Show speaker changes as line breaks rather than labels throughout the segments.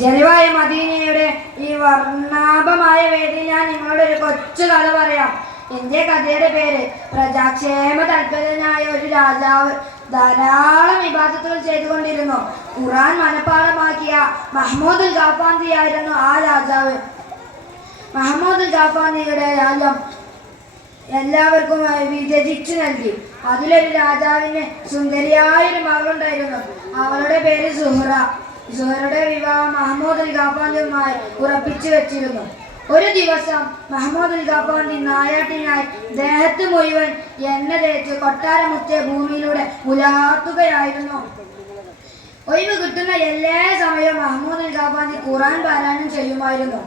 ജനുവായ മദീനയുടെ ഈ വർണാഭമായ വേദിയിൽ ഞാൻ നിങ്ങളോട് ഒരു കൊച്ചു കഥ പറയാം. എന്റെ കഥയുടെ പേര് പ്രജാക്ഷേമ തൽപരനായ ഒരു രാജാവ് ധാരാളം വിവാദത്തുകൾ ചെയ്തുകൊണ്ടിരുന്നു. ഖുറാൻ മനഃപ്പാടമാക്കിയ മഹ്മൂദുൽ ഗാഫാന്തി ആയിരുന്നു ആ രാജാവ്. മഹമ്മൂദുൽ ഗാഫാന്തിയുടെ രാജ്യം എല്ലാവർക്കും വിജജിച്ചു നൽകി. അതിലൊരു രാജാവിന് സുന്ദരിയായൊരു മകളുണ്ടായിരുന്നു. അവളുടെ പേര് സുഹറ. സുഹറയുടെ വിവാഹം മഹമ്മൂദ് അൽ ഗാഫാന്തിയുമായി ഉറപ്പിച്ചു വെച്ചിരുന്നു. ഒരു ദിവസം മഹമ്മൂദ് അൽ ഗാഫാന്തി നായാട്ടിനായി ദേഹത്ത് മുഴുവൻ എണ്ണ തേച്ച് കൊട്ടാരമുറ്റിയ ഭൂമിയിലൂടെ ഉലാത്തുകയായിരുന്നു. ഒഴിവ് കിട്ടുന്ന എല്ലാ സമയവും മഹമ്മൂദ് അൽ ഗാഫാന്തി ഖുറാൻ പാരായണം ചെയ്യുമായിരുന്നു.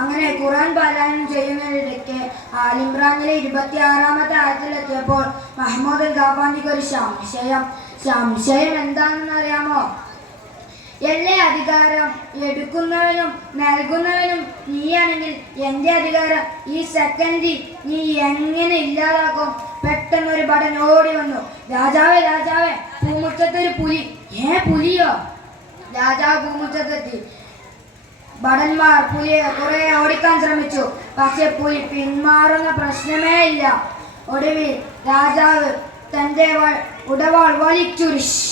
അങ്ങനെ ഖുറാൻ പാരായണം ചെയ്യുന്നതിനിടയ്ക്ക് ആലിമ്രാനിലെ ഇരുപത്തിയാറാമത്തെ ആയത്തിലെത്തിയപ്പോൾ മഹമ്മൂദ് അൽ ഗാഫാന്തിക്ക് ഒരു സംശയം സംശയം എന്താണെന്ന് അറിയാമോ എല്ലാ അധികാരം എടുക്കുന്നവനും നൽകുന്നവനും നീയാണെങ്കിൽ എന്റെ അധികാരം ഈ സെക്കൻഡിൽ നീ എങ്ങനെ ഇല്ലാതാക്കും? പെട്ടെന്ന് ഒരു പടൻ ഓടി വന്നു. രാജാവേ രാജാവേ പൂമുറ്റത്തൊരു പുലി. ഏ പുലിയോ? രാജാവ് പൂമുറ്റത്തെത്തി ഭടന്മാർ പുലിയെ കുറെ ഓടിക്കാൻ ശ്രമിച്ചു. പക്ഷെ പുലി പിന്മാറുന്ന പ്രശ്നമേ ഇല്ല. ഒടുവിൽ രാജാവ് തന്റെ ഉടവാൾ വലിച്ചുരിശ്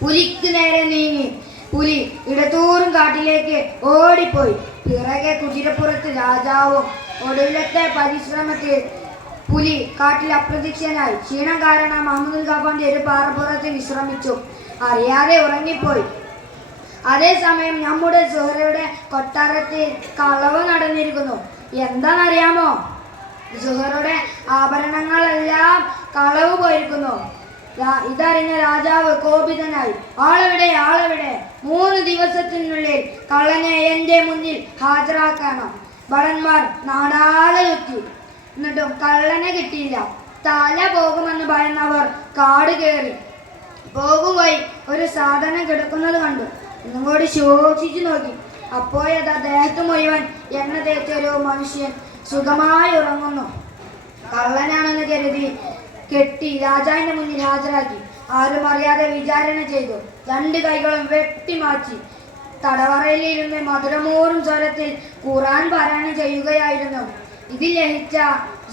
പുലിക്ക് നേരെ നീങ്ങി. പുലി ഇടത്തൂറും കാട്ടിലേക്ക് ഓടിപ്പോയി. പിറകെ കുതിരപ്പുറത്ത് രാജാവും ഒടുവിലത്തെ പരിശ്രമത്തിൽ പുലി കാട്ടിൽ അപ്രത്യക്ഷനായി. ക്ഷീണം കാരണം മഹമ്മദ് ഖാഫാന്റെ ഒരു പാറപ്പുറത്ത് വിശ്രമിച്ചു. അറിയാതെ ഉറങ്ങിപ്പോയി. അതേസമയം നമ്മുടെ സുഹറയുടെ കൊട്ടാരത്തിൽ കളവ് നടന്നിരിക്കുന്നു. എന്താണെന്നറിയാമോ? സുഹറയുടെ ആഭരണങ്ങളെല്ലാം കളവ് പോയിരിക്കുന്നു. ഇതറിഞ്ഞ രാജാവ് കോപിതനായി. ആളെവിടെ? ആളെവിടെ? മൂന്ന് ദിവസത്തിനുള്ളിൽ കള്ളനെ എന്റെ മുന്നിൽ ഹാജരാക്കണം. ഭടന്മാർ നാടാകെ എത്തി എന്നിട്ടും കള്ളനെ കിട്ടിയില്ല. തല പോകുമെന്ന് ഭയന്നവർ കാട് കയറി. പോകും വഴി ഒരു സാധനം കിടക്കുന്നത് കണ്ടു. ഒന്നും കൂടി ശോഷിച്ചു നോക്കി. അപ്പോഴത് അദ്ദേഹത്ത് മുഴുവൻ എണ്ണ തേച്ച ഒരു മനുഷ്യൻ സുഖമായി ഉറങ്ങുന്നു. കള്ളനാണെന്ന് കരുതി കെട്ടി രാജാവിന്റെ മുന്നിൽ ഹാജരാക്കി. ആരും അറിയാതെ വിചാരണ ചെയ്തു. രണ്ട് കൈകളും വെട്ടിമാറ്റി തടവറയിലിരുന്ന് മധുരമോറും സ്വരത്തിൽ ഖുറാൻ പാരായണം ചെയ്യുകയായിരുന്നു. ഇതിൽ ലഹിച്ച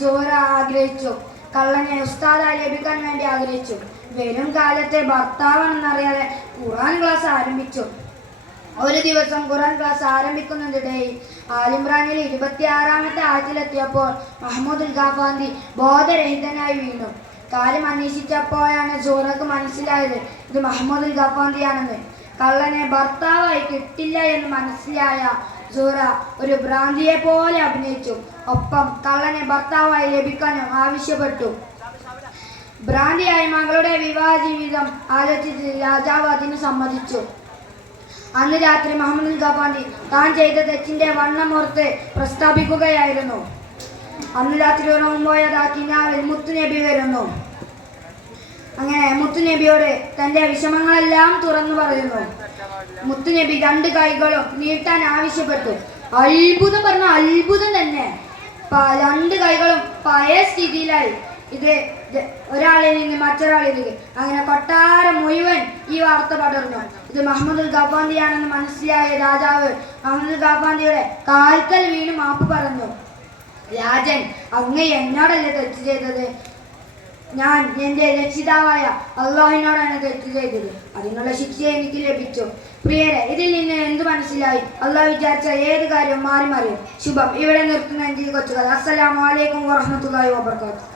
ജോറ ആഗ്രഹിച്ചു. കള്ളനെ ഉസ്താദായി ലഭിക്കാൻ വേണ്ടി ആഗ്രഹിച്ചു. വരും കാലത്തെ ഭർത്താവാണെന്നറിയാതെ ഖുറാൻ ക്ലാസ് ആരംഭിച്ചു. ഒരു ദിവസം ഖുറാൻ ക്ലാസ് ആരംഭിക്കുന്നതിനിടയിൽ ആലിമ്രാനിൽ ഇരുപത്തിയാറാമത്തെ ആഴ്ചയിലെത്തിയപ്പോൾ മഹമ്മൂദ് ഉൽഖാഫാന്തി ബോധരഹിതനായി വീണു. കാര്യം അന്വേഷിച്ചപ്പോഴാണ് സൂറക്ക് മനസ്സിലായത് ഇത് മഹമ്മൂദ് ഗഫാന്തിയാണെന്ന്. കള്ളനെ ഭർത്താവായി കിട്ടില്ല എന്ന് മനസ്സിലായ സൂറ ഒരു ഭ്രാന്തിയെ പോലെ അഭിനയിച്ചു. ഒപ്പം കള്ളനെ ഭർത്താവായി ലഭിക്കാനും ആവശ്യപ്പെട്ടു. ഭ്രാന്തിയായ മകളുടെ വിവാഹ ജീവിതം ആലോചിച്ച് രാജാവ് അതിന് സമ്മതിച്ചു. അന്ന് രാത്രി മുഹമ്മദ് ഗഫാന്തി താൻ ചെയ്ത തെറ്റിന്റെ വണ്ണമോർത്ത് പ്രസ്താവിക്കുകയായിരുന്നു. അന്ന് രാത്രി ഉറങ്ങുമ്പോഴതാ കിനാവിൽ മുത്തുനബി വരുന്നു. അങ്ങനെ മുത്തുനബിയോട് തന്റെ വിഷമങ്ങളെല്ലാം തുറന്നു പറയുന്നു. മുത്തുനബി രണ്ട് കൈകളും നീട്ടാൻ ആവശ്യപ്പെട്ടു. അത്ഭുതം പറഞ്ഞ അത്ഭുതം തന്നെ. രണ്ട് കൈകളും പഴയ സ്ഥിതിയിലായി. ഇത് ഒരാളിൽ നിന്ന് മറ്റൊരാളിലേക്ക് അങ്ങനെ കൊട്ടാരം മുഴുവൻ ഈ വാർത്ത പടർന്നു. ഇത് മുഹമ്മദ് ഗാഫാന്തിയാണെന്ന് മനസ്സിലായ രാജാവ് മുഹമ്മദ് ഗാഫാന്തിയുടെ കാൽക്കൽ വീണ് മാപ്പ് പറഞ്ഞു. രാജൻ അങ്ങ് എന്നോടല്ലേ തെറ്റ് ചെയ്തത്? ഞാൻ എന്റെ രക്ഷിതാവായ അള്ളാഹിനോടാണ് തെറ്റ് ചെയ്തത്. അതിനുള്ള ശിക്ഷ എനിക്ക് ലഭിച്ചു. പ്രിയരെ ഇതിൽ നിന്ന് എന്ത് മനസ്സിലായി? അള്ളാഹ് വിചാരിച്ച ഏത് കാര്യവും മാറി മാറി ശുഭം. ഇവിടെ നിർത്തുന്ന എന്റെ കൊച്ചുകൾ. അസ്സലാമു അലൈക്കും വറഹ്മത്തുള്ളാഹി വബർക്കാത്തു